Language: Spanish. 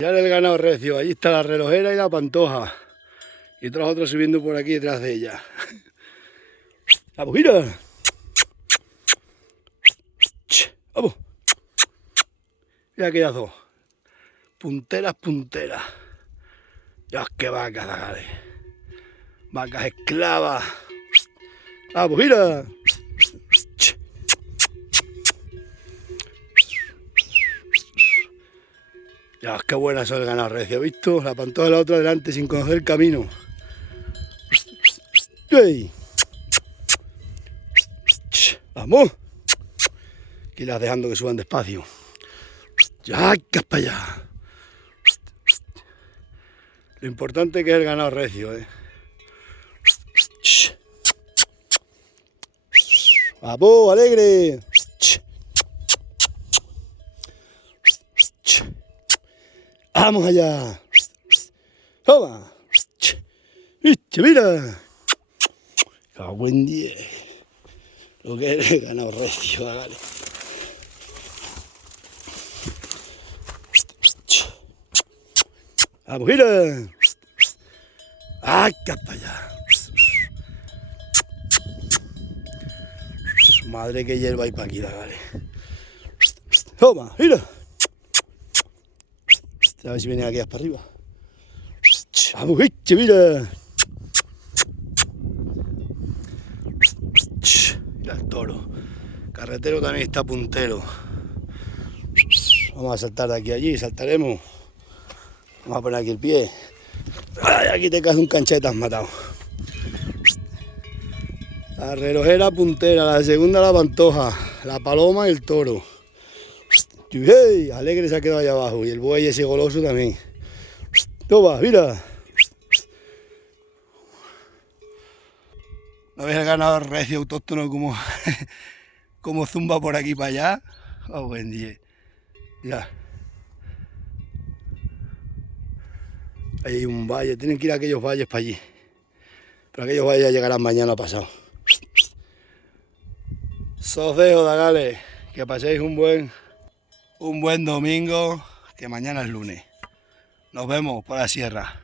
Ya del ganado recio, allí está la relojera y la pantoja. Y todos los otros subiendo por aquí detrás de ella. ¡Vamos, mira! ¡Vamos! Mira aquellas dos. Punteras, punteras. ¡Dios, qué vacas, dale! Vacas esclavas. ¡Vamos, mira! ¡Dios, qué buenas son el ganado recio! ¿Visto? La pantoja de la otra delante sin conocer el camino. ¡Ey! ¡Vamos! Aquí las dejando que suban despacio. ¡Ya, que es para allá! Lo importante es que es el ganado recio, ¿eh? ¡Vamos, alegre! ¡Vamos allá! ¡Toma! ¡Mira! ¡Cago en 10! Lo que es el ganado recio, vale. ¡Vamos, mira! ¡Ah, que para allá! Madre que hierba hay para aquí, vale. ¡Toma, mira! A ver si viene aquí para arriba. ¡Vamos, mira! Mira el toro. Carretero también está puntero. Vamos a saltar de aquí a allí, saltaremos. Vamos a poner aquí el pie. Ay, aquí te caes un canchete, has matado. La relojera puntera, la segunda la pantoja, la paloma y el toro. ¡Hey! Alegre se ha quedado allá abajo y el buey ese goloso también. Toma, mira. ¿No ves el ganado recio autóctono como zumba por aquí para allá? Oh, buen día. Ya. Ahí hay un valle, tienen que ir a aquellos valles para allí. Pero aquellos valles ya llegarán mañana pasado. Sos dejo, dagales, que paséis un buen domingo, que mañana es lunes. Nos vemos por la sierra.